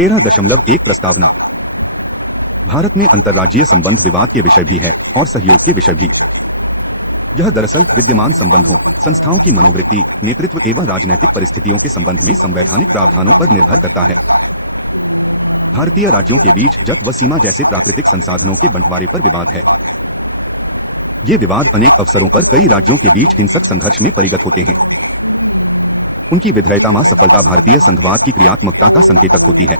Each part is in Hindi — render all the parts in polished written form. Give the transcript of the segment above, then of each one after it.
13.1 प्रस्तावना। भारत में अंतर्राज्यीय संबंध विवाद के विषय भी है और सहयोग के विषय भी। यह दरअसल विद्यमान संबंधों, संस्थाओं की मनोवृत्ति, नेतृत्व एवं राजनैतिक परिस्थितियों के संबंध में संवैधानिक प्रावधानों पर निर्भर करता है। भारतीय राज्यों के बीच जल व सीमा जैसे प्राकृतिक संसाधनों के बंटवारे पर विवाद है। ये विवाद अनेक अवसरों पर कई राज्यों के बीच हिंसक संघर्ष में परिणत होते हैं। उनकी विधेयता में सफलता भारतीय संघवाद की क्रियात्मकता का संकेतक होती है।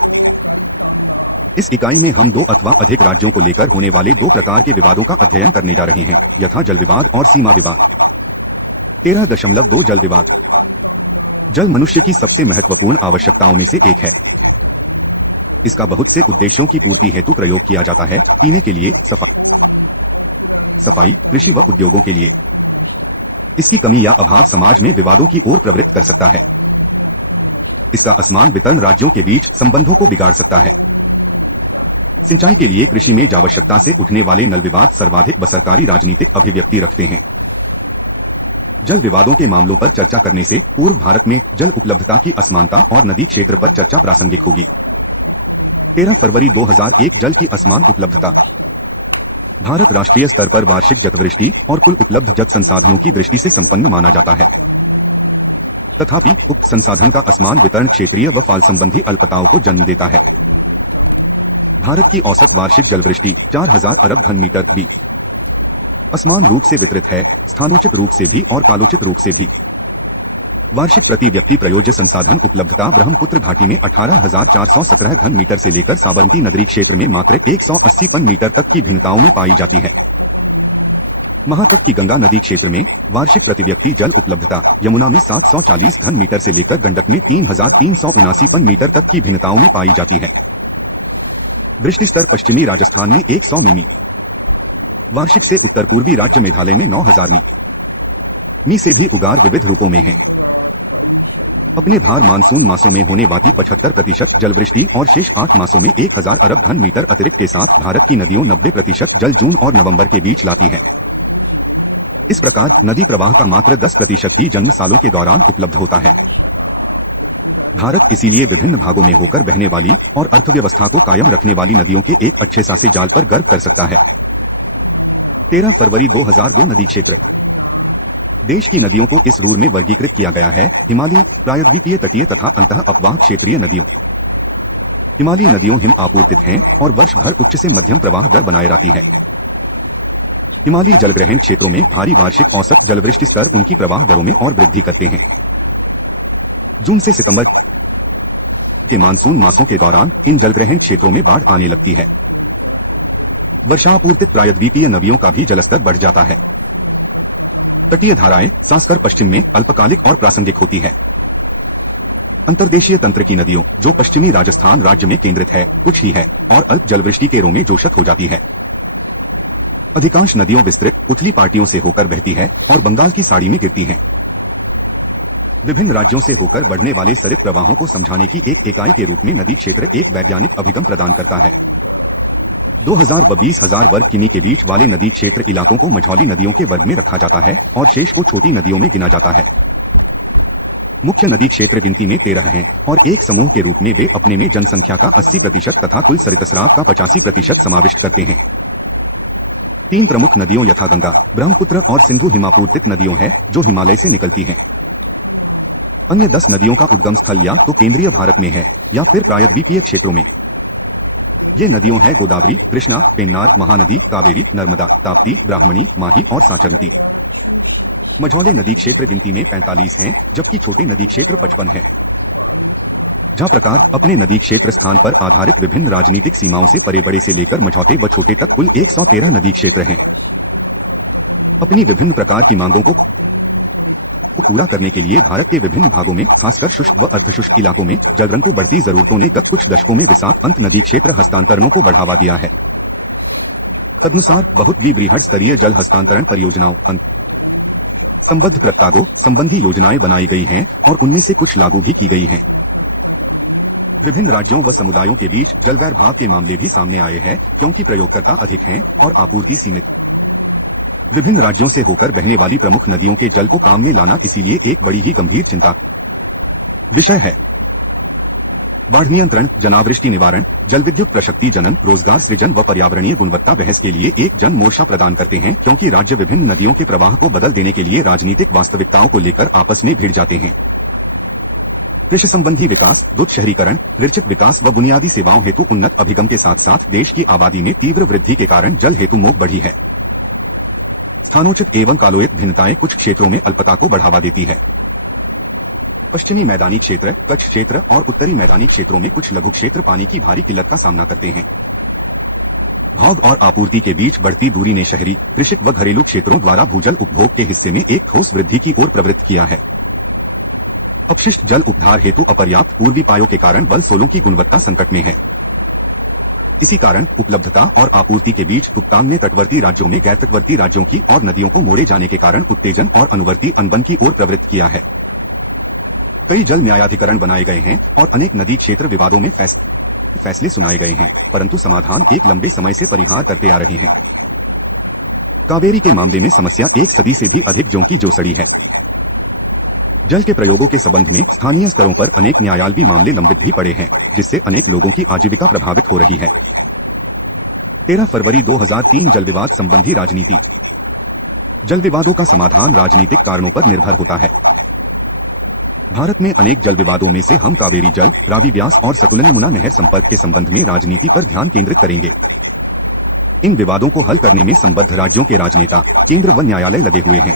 इस इकाई में हम दो अथवा अधिक राज्यों को लेकर होने वाले दो प्रकार के विवादों का अध्ययन करने जा रहे हैं, यथा जल विवाद और सीमा विवाद। 13.2 जल विवाद। जल मनुष्य की सबसे महत्वपूर्ण आवश्यकताओं में से एक है। इसका बहुत से उद्देश्यों की पूर्ति हेतु प्रयोग किया जाता है, पीने के लिए, सफाई, कृषि व उद्योगों के लिए। इसकी कमी या अभाव समाज में विवादों की ओर प्रवृत्त कर सकता है। इसका असमान वितरण राज्यों के बीच संबंधों को बिगाड़ सकता है। सिंचाई के लिए कृषि में आवश्यकता से उठने वाले नल विवाद सर्वाधिक व सरकारी राजनीतिक अभिव्यक्ति रखते हैं। जल विवादों के मामलों पर चर्चा करने से पूर्व भारत में जल उपलब्धता की असमानता और नदी क्षेत्र पर चर्चा प्रासंगिक होगी। 13 फरवरी 2001 जल की असमान उपलब्धता। भारत राष्ट्रीय स्तर पर वार्षिक जलवृष्टि और कुल उपलब्ध जल संसाधनों की दृष्टि से संपन्न माना जाता है। तथापि उक्त संसाधन का असमान वितरण क्षेत्रीय व फाल संबंधी अल्पताओं को जन्म देता है। भारत की औसत वार्षिक जलवृष्टि 4000 अरब घन मीटर भी असमान रूप से वितरित है, स्थानोचित रूप से भी और कालोचित रूप से भी। वार्षिक प्रति व्यक्ति प्रयोज्य संसाधन उपलब्धता ब्रह्मपुत्र घाटी में 18,417 घन मीटर से लेकर साबरमती नगरीय क्षेत्र में मात्र 180 घन मीटर तक की भिन्नताओं में पाई जाती है। वहां तक की गंगा नदी क्षेत्र में वार्षिक प्रति व्यक्ति जल उपलब्धता यमुना में 740 घन मीटर से लेकर गंडक में 3,379 घन मीटर तक की भिन्नताओं में पाई जाती है। वृष्टि स्तर पश्चिमी राजस्थान में 100 मिमी, वार्षिक से उत्तर पूर्वी राज्य मेघालय में 9,000 मी से भी उगार विविध रूपों में है। अपने भार मानसून मासों में होने वाली 75% जलवृष्टि और शेष 8 मासों में 1000 अरब घन मीटर अतिरिक्त के साथ भारत की नदियों 90% जल जून और नवंबर के बीच लाती है। इस प्रकार नदी प्रवाह का मात्र 10% ही जन्म सालों के दौरान उपलब्ध होता है। भारत इसीलिए विभिन्न भागों में होकर बहने वाली और अर्थव्यवस्था को कायम रखने वाली नदियों के एक अच्छे सासे जाल पर गर्व कर सकता है। 13 फरवरी 2002 नदी क्षेत्र। देश की नदियों को इस रूप में वर्गीकृत किया गया है: हिमालयी, प्रायद्वीपीय, तटीय तथा अंतः अपवाह क्षेत्रीय नदियों। हिमालयी नदियों हिम आपूर्तित हैं और वर्ष भर उच्च से मध्यम प्रवाह दर बनाए रखती है। हिमालयी जलग्रहण क्षेत्रों में भारी वार्षिक औसत जलवृष्टि स्तर उनकी प्रवाह दरों में और वृद्धि करते हैं। जून से सितंबर के मानसून मासों के दौरान इन जलग्रहण क्षेत्रों में बाढ़ आने लगती है। वर्षापूर्तित प्रायद्वीपीय नदियों का भी जलस्तर बढ़ जाता है। तटीय धाराएं खासकर पश्चिम में अल्पकालिक और प्रासंगिक होती है। अंतर्देशीय तंत्र की नदियों जो पश्चिमी राजस्थान राज्य में केंद्रित है, कुछ ही है और अल्प जलवृष्टि के रो में जोशक हो जाती है। अधिकांश नदियों विस्तृत उथली पार्टियों से होकर बहती है और बंगाल की साड़ी में गिरती हैं। विभिन्न राज्यों से होकर बढ़ने वाले सरित प्रवाहों को समझाने की एक इकाई के रूप में नदी क्षेत्र एक वैज्ञानिक अभिगम प्रदान करता है। 2000 व 20,000 वर्ग किमी के बीच वाले नदी क्षेत्र इलाकों को मझौली नदियों के वर्ग में रखा जाता है और शेष को छोटी नदियों में गिना जाता है। मुख्य नदी क्षेत्र गिनती में 13 हैं और एक समूह के रूप में वे अपने में जनसंख्या का 80% तथा कुल सरितस्राव का 85% समाविष्ट करते हैं। 3 प्रमुख नदियों यथा गंगा, ब्रह्मपुत्र और सिंधु हिमापूर्तित नदियों हैं जो हिमालय से निकलती हैं। अन्य 10 नदियों का उद्गम स्थल या तो केंद्रीय भारत में है या फिर प्रायद्वीपीय क्षेत्रों में। ये नदियों हैं गोदावरी, कृष्णा, पेन्नार, महानदी, कावेरी, नर्मदा, ताप्ती, ब्राह्मणी, माही और साचरमती। मझौले नदी क्षेत्र गिनती में 45 हैं जबकि छोटे नदी क्षेत्र 55 है। जहाँ प्रकार अपने नदी क्षेत्र स्थान पर आधारित विभिन्न राजनीतिक सीमाओं से परे बड़े से लेकर मझौटे व छोटे तक कुल 113 नदी क्षेत्र हैं। अपनी विभिन्न प्रकार की मांगों को पूरा करने के लिए भारत के विभिन्न भागों में खासकर शुष्क व अर्धशुष्क इलाकों में जलरंतु बढ़ती जरूरतों ने गत कुछ दशकों में विसात अंत नदी क्षेत्र हस्तांतरणों को बढ़ावा दिया है। तदनुसार बहुत वृहद स्तरीय जल हस्तांतरण परियोजनाओं संबद्धकृतता को संबंधी योजनाएं बनाई गई हैं और उनमें से कुछ लागू भी की गई हैं। विभिन्न राज्यों व समुदायों के बीच जलवैर भाव के मामले भी सामने आए हैं क्योंकि प्रयोगकर्ता अधिक हैं और आपूर्ति सीमित। विभिन्न राज्यों से होकर बहने वाली प्रमुख नदियों के जल को काम में लाना इसीलिए एक बड़ी ही गंभीर चिंता विषय है। बाढ़ नियंत्रण, जनावृष्टि निवारण, जल विद्युत प्रशक्ति जनन, रोजगार सृजन व पर्यावरणीय गुणवत्ता बहस के लिए एक जन मोर्चा प्रदान करते हैं, क्योंकि राज्य विभिन्न नदियों के प्रवाह को बदल देने के लिए राजनीतिक वास्तविकताओं को लेकर आपस में भिड़ जाते हैं। कृषि संबंधी विकास, द्रुत शहरीकरण, ऋचित विकास व बुनियादी सेवाओं हेतु उन्नत अभिगम के साथ साथ देश की आबादी में तीव्र वृद्धि के कारण जल हेतु मोह बढ़ी है। स्थानोचित एवं कालोचित भिन्नताएं कुछ क्षेत्रों में अल्पता को बढ़ावा देती है। पश्चिमी मैदानी क्षेत्र, कच्छ क्षेत्र और उत्तरी मैदानी क्षेत्रों में कुछ लघु क्षेत्र पानी की भारी किल्लत का सामना करते हैं। भोग और आपूर्ति के बीच बढ़ती दूरी ने शहरी, कृषिक व घरेलू क्षेत्रों द्वारा भूजल उपभोग के हिस्से में एक ठोस वृद्धि की ओर प्रवृत्त किया है। अपशिष्ट जल उपधार हेतु अपर्याप्त पूर्वी पायों के कारण बलसोलों की गुणवत्ता संकट में है। इसी कारण उपलब्धता और आपूर्ति के बीच तुक्तांग ने तटवर्ती राज्यों में गैर तटवर्ती राज्यों की और नदियों को मोड़े जाने के कारण उत्तेजन और अनुवर्ती अनबन की ओर प्रवृत्त किया है। कई जल न्यायाधिकरण बनाए गए हैं और अनेक नदी क्षेत्र विवादों में फैसले सुनाए गए हैं, परंतु समाधान एक लंबे समय से परिहार करते आ रहे हैं। कावेरी के मामले में समस्या एक सदी से भी अधिक जों की जोसड़ी है। जल के प्रयोगों के संबंध में स्थानीय स्तरों पर अनेक न्यायालयी मामले लंबित भी पड़े हैं, जिससे अनेक लोगों की आजीविका प्रभावित हो रही है। 13 फरवरी 2003 जल विवाद संबंधी राजनीति। जल विवादों का समाधान राजनीतिक कारणों पर निर्भर होता है। भारत में अनेक जल विवादों में से हम कावेरी जल, रावी व्यास और सतलुज यमुना नहर संपर्क के संबंध में राजनीति पर ध्यान केंद्रित करेंगे। इन विवादों को हल करने में संबद्ध राज्यों के राजनेता, केंद्र व न्यायालय लगे हुए हैं,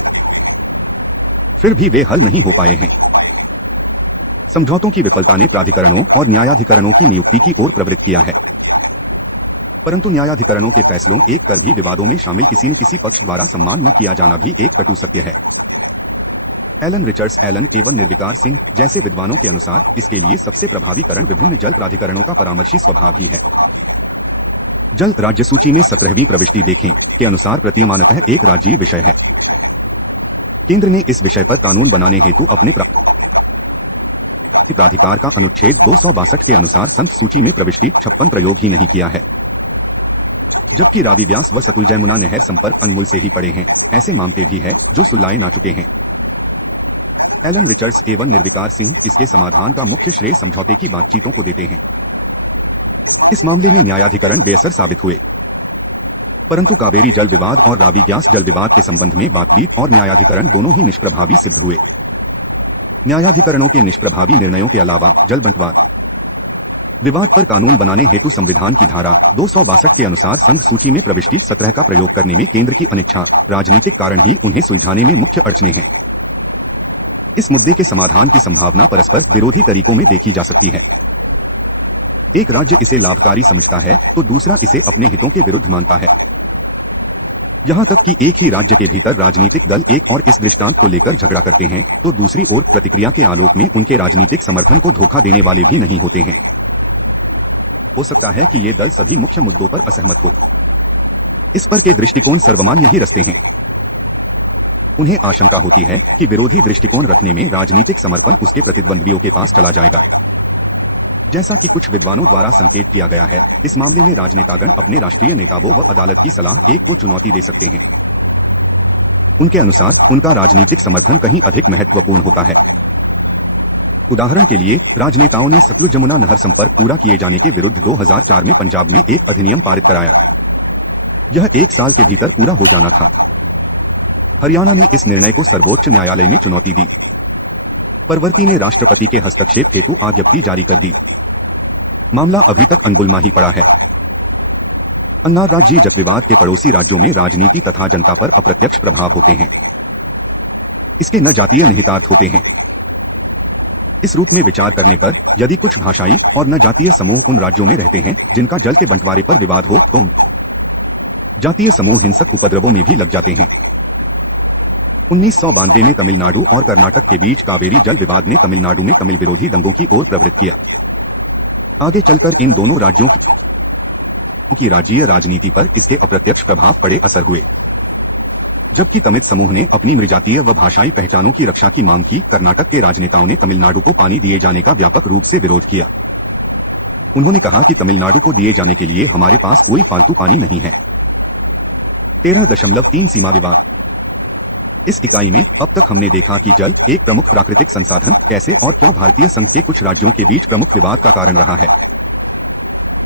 फिर भी वे हल नहीं हो पाए हैं। समझौतों की विफलता ने प्राधिकरणों और न्यायाधिकरणों की नियुक्ति की ओर प्रवृत्त किया है, परंतु न्यायाधिकरणों के फैसलों एक कर भी विवादों में शामिल किसी न किसी पक्ष द्वारा सम्मान न किया जाना भी एक कटु सत्य है। एलन रिचर्ड्स एलन एवं निर्विकार सिंह जैसे विद्वानों के अनुसार इसके लिए सबसे प्रभावी कारण विभिन्न जल प्राधिकरणों का परामर्शी स्वभाव ही है। जल राज्य सूची में 17वीं प्रविष्टि देखें के अनुसार प्रतीयमानतः एक राज्यीय विषय है। केंद्र ने इस विषय पर कानून बनाने हेतु अपने प्राधिकार का अनुच्छेद 262 के अनुसार संत सूची में प्रविष्टि 56 प्रयोग ही नहीं किया है, जबकि रावी व्यास व सतलुज यमुना नहर संपर्क अनमूल से ही पड़े हैं। ऐसे मामले भी है जो सुलझाए ना चुके हैं। एलन रिचर्ड्स एवं निर्विकार सिंह इसके समाधान का मुख्य श्रेय समझौते की बातचीतों को देते हैं। इस मामले में न्यायाधिकरण बेअसर साबित हुए, परंतु कावेरी जल विवाद और रावी व्यास जल विवाद के संबंध में बातचीत और न्यायाधिकरण दोनों ही निष्प्रभावी सिद्ध हुए। न्यायाधिकरणों के निष्प्रभावी निर्णयों के अलावा जल बंटवार विवाद पर कानून बनाने हेतु संविधान की धारा 262 के अनुसार संघ सूची में प्रविष्टि 17 का प्रयोग करने में केंद्र की अनिच्छा, राजनीतिक कारण ही उन्हें सुलझाने में मुख्य अड़चने हैं। इस मुद्दे के समाधान की संभावना परस्पर विरोधी तरीकों में देखी जा सकती है। एक राज्य इसे लाभकारी समझता है तो दूसरा इसे अपने हितों के विरुद्ध मानता है। यहाँ तक कि एक ही राज्य के भीतर राजनीतिक दल एक और इस दृष्टांत को लेकर झगड़ा करते हैं तो दूसरी ओर प्रतिक्रिया के आलोक में उनके राजनीतिक समर्थन को धोखा देने वाले भी नहीं होते हैं। हो सकता है कि ये दल सभी मुख्य मुद्दों पर असहमत हो। इस पर के दृष्टिकोण सर्वमान्य ही रचते हैं। उन्हें आशंका होती है कि विरोधी दृष्टिकोण रखने में राजनीतिक समर्पण उसके प्रतिद्वंद्वियों के पास चला जाएगा। जैसा कि कुछ विद्वानों द्वारा संकेत किया गया है, इस मामले में राजनेतागण अपने राष्ट्रीय नेताओं व अदालत की सलाह एक को चुनौती दे सकते हैं। उनके अनुसार उनका राजनीतिक समर्थन कहीं अधिक महत्वपूर्ण होता है। उदाहरण के लिए राजनेताओं ने सतलुज यमुना नहर संपर्क पूरा किए जाने के विरुद्ध 2004 में पंजाब में एक अधिनियम पारित कराया। यह 1 साल के भीतर पूरा हो जाना था। हरियाणा ने इस निर्णय को सर्वोच्च न्यायालय में चुनौती दी। परवर्ती ने राष्ट्रपति के हस्तक्षेप हेतु आज्ञप्ति जारी कर दी। मामला अभी तक अनबुलमा ही पड़ा है। अंतर्राज्यीय जल विवाद के पड़ोसी राज्यों में राजनीति तथा जनता पर अप्रत्यक्ष प्रभाव होते हैं। इसके न जातीय निहितार्थ होते हैं। इस रूप में विचार करने पर यदि कुछ भाषाई और न जातीय समूह उन राज्यों में रहते हैं जिनका जल के बंटवारे पर विवाद हो तो जातीय समूह हिंसक उपद्रवों में भी लग जाते हैं। 1992 में तमिलनाडु और कर्नाटक के बीच कावेरी जल विवाद ने तमिलनाडु में तमिल विरोधी दंगों की ओर प्रवृत्त किया। आगे चलकर इन दोनों राज्यों की राज्यीय राजनीति पर इसके अप्रत्यक्ष प्रभाव पड़े असर हुए। जबकि तमिल समूह ने अपनी मृजातीय व भाषाई पहचानों की रक्षा की मांग की, कर्नाटक के राजनेताओं ने तमिलनाडु को पानी दिए जाने का व्यापक रूप से विरोध किया। उन्होंने कहा कि तमिलनाडु को दिए जाने के लिए हमारे पास कोई फालतू पानी नहीं है। 13.3 सीमा विवाद। इस इकाई में अब तक हमने देखा कि जल एक प्रमुख प्राकृतिक संसाधन कैसे और क्यों भारतीय संघ के कुछ राज्यों के बीच प्रमुख विवाद का कारण रहा है।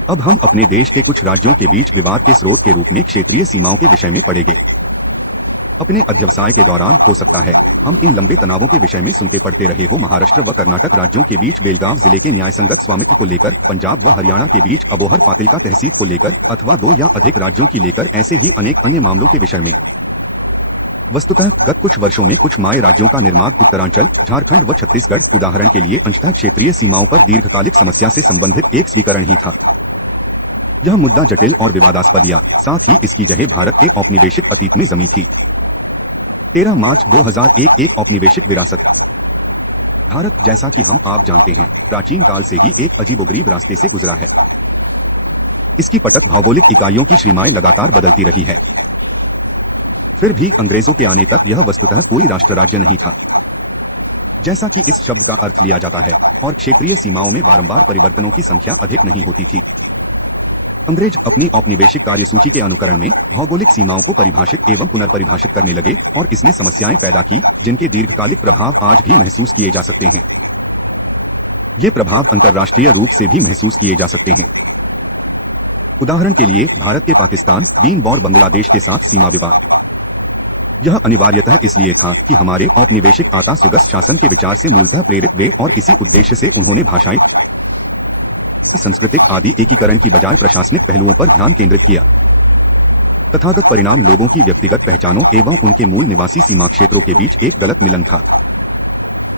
अब हम अपने देश के कुछ राज्यों के बीच विवाद के स्रोत के रूप में क्षेत्रीय सीमाओं के विषय में पढ़ेंगे। अपने अध्यवसाय के दौरान हो सकता है हम इन लंबे तनावों के विषय में सुनते पढ़ते रहे हो। महाराष्ट्र व कर्नाटक राज्यों के बीच बेलगांव जिले के न्यायसंगत स्वामित्व को लेकर, पंजाब व हरियाणा के बीच अबोहर फातिलका तहसील को लेकर, अथवा 2 या अधिक राज्यों की लेकर, ऐसे ही अनेक अन्य मामलों के विषय में। वस्तुतः गत कुछ वर्षों में कुछ माय राज्यों का निर्माण उत्तरांचल, झारखंड व छत्तीसगढ़ उदाहरण के लिए अंशतः क्षेत्रीय सीमाओं पर दीर्घकालिक समस्या से संबंधित एक स्वीकरण ही था। यह मुद्दा जटिल और विवादास्पद या साथ ही इसकी जगह भारत के औपनिवेशिक अतीत में जमी थी। 13 मार्च 2001 एक औपनिवेशिक विरासत। भारत, जैसा कि हम आप जानते हैं, प्राचीन काल से ही एक अजीबोगरीब रास्ते से गुजरा है। इसकी पटक भौगोलिक इकाइयों की सीमाएं लगातार बदलती रही है। फिर भी अंग्रेजों के आने तक यह वस्तुतः कोई राष्ट्र राज्य नहीं था, जैसा कि इस शब्द का अर्थ लिया जाता है, और क्षेत्रीय सीमाओं में बारंबार परिवर्तनों की संख्या अधिक नहीं होती थी। अंग्रेज अपनी औपनिवेशिक कार्यसूची के अनुकरण में भौगोलिक सीमाओं को परिभाषित एवं पुनर्परिभाषित करने लगे और इसने समस्याएं पैदा की जिनके दीर्घकालिक प्रभाव आज भी महसूस किए जा सकते हैं। ये प्रभाव अंतर्राष्ट्रीय रूप से भी महसूस किए जा सकते हैं। उदाहरण के लिए भारत के पाकिस्तान, चीन और बांग्लादेश के साथ सीमा विवाद। यह अनिवार्यतः इसलिए था कि हमारे औपनिवेशिक आता सुगस शासन के विचार से मूलतः प्रेरित वे और इसी उद्देश्य से उन्होंने भाषाई, सांस्कृतिक आदि एकीकरण की बजाय प्रशासनिक पहलुओं पर ध्यान केंद्रित किया। तथागत परिणाम लोगों की व्यक्तिगत पहचानों एवं उनके मूल निवासी सीमा क्षेत्रों के बीच एक गलत मिलन था।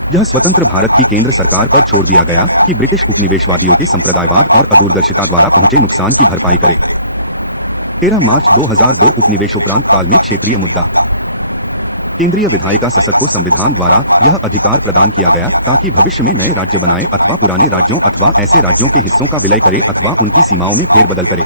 यह स्वतंत्र भारत की केंद्र सरकार पर छोड़ दिया गया कि ब्रिटिश उपनिवेशवादियों के संप्रदायवाद और अदूरदर्शिता द्वारा पहुंचे नुकसान की भरपाई करे। 13 मार्च 2002 उपनिवेशोपरांत काल में क्षेत्रीय मुद्दा। केंद्रीय विधायिका संसद को संविधान द्वारा यह अधिकार प्रदान किया गया ताकि भविष्य में नए राज्य बनाए अथवा पुराने राज्यों अथवा ऐसे राज्यों के हिस्सों का विलय करे अथवा उनकी सीमाओं में फेरबदल करे।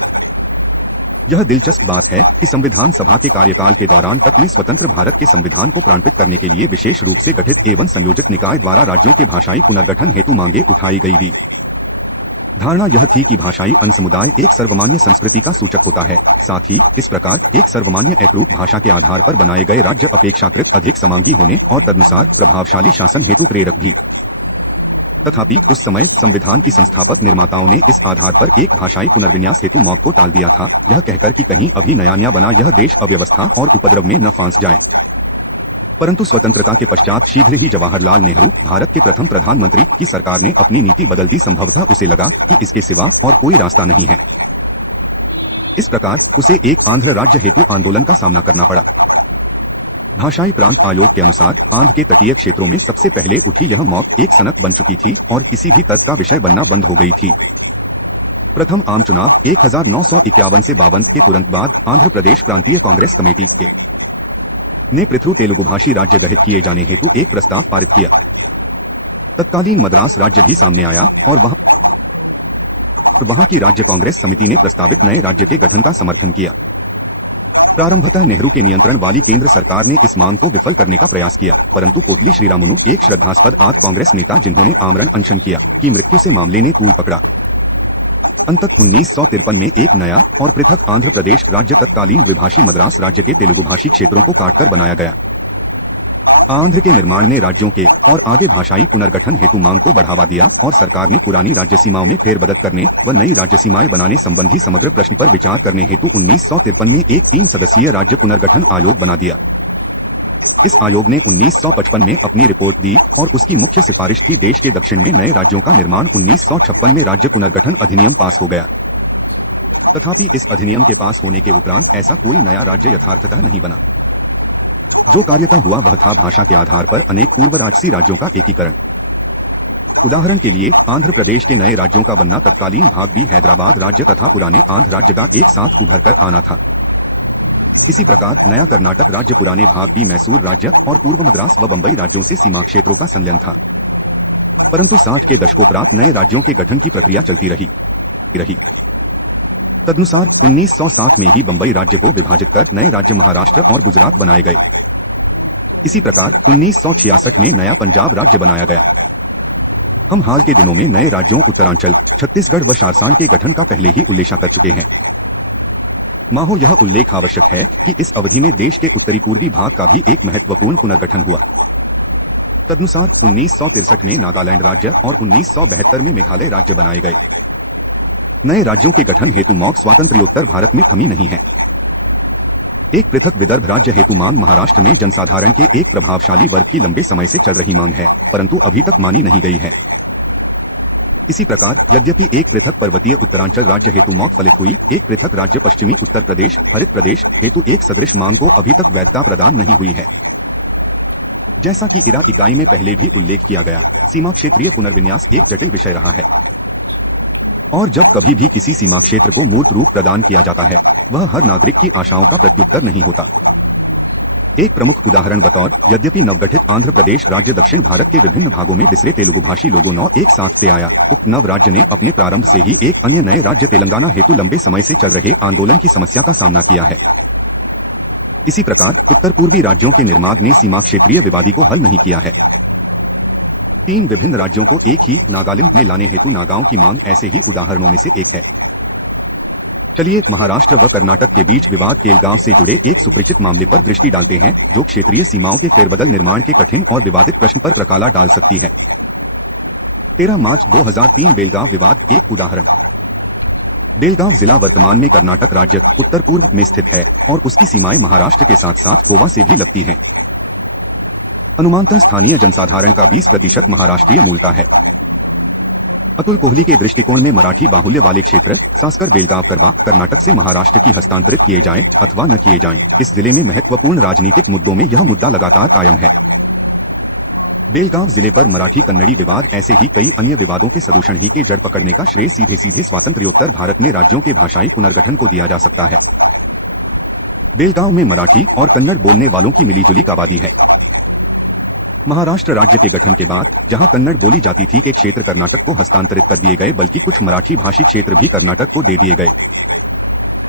यह दिलचस्प बात है कि संविधान सभा के कार्यकाल के दौरान तक में स्वतंत्र भारत के संविधान को प्राणपित करने के लिए विशेष रूप से गठित एवं संयोजित निकाय द्वारा राज्यों के भाषाई पुनर्गठन हेतु मांगे उठाई गई भी। धारणा यह थी कि भाषाई अनसमुदाय एक सर्वमान्य संस्कृति का सूचक होता है। साथ ही इस प्रकार एक सर्वमान्य एकरूप भाषा के आधार पर बनाए गए राज्य अपेक्षाकृत अधिक समांगी होने और तदनुसार प्रभावशाली शासन हेतु प्रेरक भी। तथापि उस समय संविधान की संस्थापक निर्माताओं ने इस आधार पर एक भाषाई पुनर्विन्यास हेतु मौक़ को टाल दिया था, यह कहकर कि कहीं अभी नया बना यह देश अव्यवस्था और उपद्रव में न फांस जाए। परंतु स्वतंत्रता के पश्चात शीघ्र ही जवाहरलाल नेहरू, भारत के प्रथम प्रधानमंत्री, की सरकार ने अपनी नीति बदल दी। संभवतः उसे लगा कि इसके सिवा और कोई रास्ता नहीं है। इस प्रकार उसे एक आंध्र राज्य हेतु आंदोलन का सामना करना पड़ा। भाषाई प्रांत आयोग के अनुसार आंध्र के तटीय क्षेत्रों में सबसे पहले उठी यह मौक़ एक सनक बन चुकी थी और किसी भी तर्क का विषय बनना बंद हो गई थी। प्रथम आम चुनाव 1951 से 52 के तुरंत बाद आंध्र प्रदेश प्रांतीय कांग्रेस कमेटी के ने पृथु तेलुगुभाषी राज्य गठित किए जाने हेतु एक प्रस्ताव पारित किया। तत्कालीन मद्रास राज्य भी सामने आया और वहां की राज्य कांग्रेस समिति ने प्रस्तावित नए राज्य के गठन का समर्थन किया। प्रारंभतः नेहरू के नियंत्रण वाली केंद्र सरकार ने इस मांग को विफल करने का प्रयास किया, परंतु पोतली श्रीरामुलु, एक श्रद्धास्पद आद कांग्रेस नेता जिन्होंने आमरण अनशन किया, की मृत्यु से मामले ने तूल पकड़ा। अंततः 1953 में एक नया और पृथक आंध्र प्रदेश राज्य तत्कालीन विभाषी मद्रास राज्य के तेलुगुभाषी क्षेत्रों को काटकर बनाया गया। आंध्र के निर्माण ने राज्यों के और आगे भाषाई पुनर्गठन हेतु मांग को बढ़ावा दिया और सरकार ने पुरानी राज्य सीमाओं में फेरबदल करने व नई राज्य सीमाएं बनाने संबंधी समग्र प्रश्न पर विचार करने हेतु 1953 में एक 3 सदस्यीय राज्य पुनर्गठन आयोग बना दिया। इस आयोग ने 1955 में अपनी रिपोर्ट दी और उसकी मुख्य सिफारिश थी देश के दक्षिण में नए राज्यों का निर्माण। 1956 में राज्य पुनर्गठन अधिनियम पास हो गया। तथापि इस अधिनियम के पास होने के उपरांत ऐसा कोई नया राज्य यथार्थतः नहीं बना। जो कार्यता हुआ वह था भाषा के आधार पर अनेक पूर्व राजसी राज्यों का एकीकरण। उदाहरण के लिए आंध्र प्रदेश के नए राज्यों का बनना तत्कालीन भाग भी हैदराबाद राज्य तथा पुराने आंध्र राज्य का एक साथ उभर कर आना था। इसी प्रकार नया कर्नाटक राज्य पुराने भाग भी मैसूर राज्य और पूर्व मद्रास व बंबई राज्यों से सीमा क्षेत्रों का संलयन था। परंतु 60 के दशकों नए राज्यों के गठन की प्रक्रिया चलती रही। तदनुसार 1960 में ही बंबई राज्य को विभाजित कर नए राज्य महाराष्ट्र और गुजरात बनाए गए। इसी प्रकार 1966 में नया पंजाब राज्य बनाया गया। हम हाल के दिनों में नए राज्यों उत्तरांचल, छत्तीसगढ़ व शारसाण के गठन का पहले ही उल्लेख कर चुके हैं। माहो यह उल्लेख आवश्यक है कि इस अवधि में देश के उत्तरी पूर्वी भाग का भी एक महत्वपूर्ण पुनर्गठन हुआ। तदनुसार 1963 में नागालैंड राज्य और 1972 में मेघालय राज्य बनाए गए। नए राज्यों के गठन हेतु मांग स्वातंत्र्योत्तर भारत में थमी नहीं है। एक पृथक विदर्भ राज्य हेतु मांग महाराष्ट्र में जनसाधारण के एक प्रभावशाली वर्ग की लंबे समय से चल रही मांग है, परंतु अभी तक मानी नहीं गई है। इसी प्रकार यद्यपि एक पृथक पर्वतीय उत्तरांचल राज्य हेतु मांग फलित हुई, एक पृथक राज्य पश्चिमी उत्तर प्रदेश हरित प्रदेश हेतु एक सदृश मांग को अभी तक वैधता प्रदान नहीं हुई है। जैसा कि इरा इकाई में पहले भी उल्लेख किया गया, सीमा क्षेत्रीय पुनर्विन्यास एक जटिल विषय रहा है और जब कभी भी किसी सीमा क्षेत्र को मूर्त रूप प्रदान किया जाता है, वह हर नागरिक की आशाओं का प्रत्युत्तर नहीं होता। एक प्रमुख उदाहरण बतौर यद्यपि नवगठित आंध्र प्रदेश राज्य दक्षिण भारत के विभिन्न भागों में बिसरे तेलुगु भाषी लोगों नौ एक साथ ते आया, उक्त नव राज्य ने अपने प्रारंभ से ही एक अन्य नए राज्य तेलंगाना हेतु लंबे समय से चल रहे आंदोलन की समस्या का सामना किया है। इसी प्रकार उत्तर पूर्वी राज्यों के निर्माण ने सीमा क्षेत्रीय विवादी को हल नहीं किया है। 3 विभिन्न राज्यों को एक ही नागालैंड में लाने हेतु नागाओं की मांग ऐसे ही उदाहरणों में से एक है। चलिए महाराष्ट्र व कर्नाटक के बीच विवाद केलगांव से जुड़े एक सुपरिचित मामले पर दृष्टि डालते हैं, जो क्षेत्रीय सीमाओं के फेरबदल निर्माण के कठिन और विवादित प्रश्न पर प्रकाश डाल सकती है। 13 मार्च 2003 बेलगांव विवाद एक उदाहरण। बेलगांव जिला वर्तमान में कर्नाटक राज्य उत्तर पूर्व में स्थित है और उसकी सीमाएं महाराष्ट्र के साथ साथ गोवा से भी लगती हैं। अनुमानतः स्थानीय जनसाधारण का 20% महाराष्ट्रीय मूल का है। अतुल कोहली के दृष्टिकोण में मराठी बाहुल्य वाले क्षेत्र सासकर बेलगांव करवा कर्नाटक से महाराष्ट्र की हस्तांतरित किए जाएं अथवा न किए जाएं, इस जिले में महत्वपूर्ण राजनीतिक मुद्दों में यह मुद्दा लगातार कायम है। बेलगांव जिले पर मराठी कन्नड़ी विवाद ऐसे ही कई अन्य विवादों के सदूषण ही के जड़ पकड़ने का श्रेय सीधे सीधे स्वातंत्र्योत्तर भारत में राज्यों के भाषाई पुनर्गठन को दिया जा सकता है। बेलगांव में मराठी और कन्नड़ बोलने वालों की मिलीजुली आबादी है। महाराष्ट्र राज्य के गठन के बाद जहां कन्नड़ बोली जाती थी के क्षेत्र कर्नाटक को हस्तांतरित कर दिए गए, बल्कि कुछ मराठी भाषी क्षेत्र भी कर्नाटक को दे दिए गए।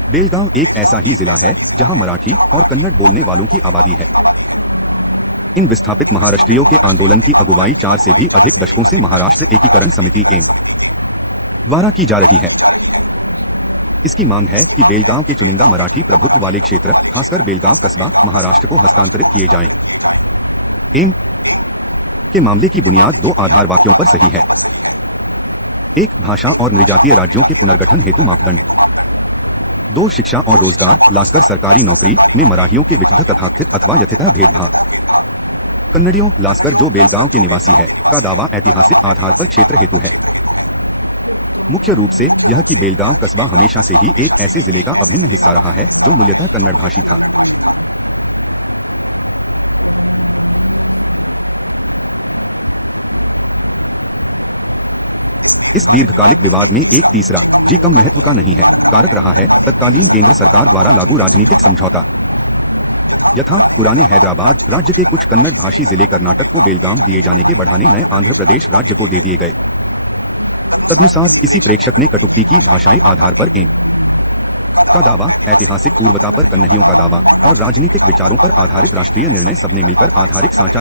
बेलगांव एक ऐसा ही जिला है जहां मराठी और कन्नड़ बोलने वालों की आबादी है। इन विस्थापित महाराष्ट्रियों के आंदोलन की अगुवाई 4 से भी अधिक दशकों से महाराष्ट्र एकीकरण समिति एम द्वारा की जा रही है। इसकी मांग है कि बेलगांव के चुनिंदा मराठी प्रभुत्व वाले क्षेत्र खासकर बेलगांव कस्बा महाराष्ट्र को हस्तांतरित किए जाएं। एम के मामले की बुनियाद 2 आधार वाक्यों पर सही है। 1 भाषा और नृजातीय राज्यों के पुनर्गठन हेतु मापदंड। 2 शिक्षा और रोजगार लास्कर सरकारी नौकरी में मराठियों के विरुद्ध तथाकथित अथवा यथातः भेदभाव। कन्नड़ियों लास्कर जो बेलगांव के निवासी है का दावा ऐतिहासिक आधार पर क्षेत्र हेतु है। मुख्य रूप से यह कि बेलगांव कस्बा हमेशा से ही एक ऐसे जिले का अभिन्न हिस्सा रहा है जो मूल्यतः कन्नड़ भाषी था। इस दीर्घकालिक विवाद में एक तीसरा जी कम महत्व का नहीं है कारक रहा है तत्कालीन केंद्र सरकार द्वारा लागू राजनीतिक समझौता। यथा पुराने हैदराबाद राज्य के कुछ कन्नड़ भाषी जिले कर्नाटक को बेलगांव दिए जाने के बढ़ाने नए आंध्र प्रदेश राज्य को दे दिए गए। तदनुसार किसी प्रेक्षक ने कटुक्ति की भाषाई आधार पर एम का दावा, ऐतिहासिक पूर्वता पर कन्नड़ियों का दावा और राजनीतिक विचारों पर आधारित राष्ट्रीय निर्णय सबने मिलकर आधारिक सांचा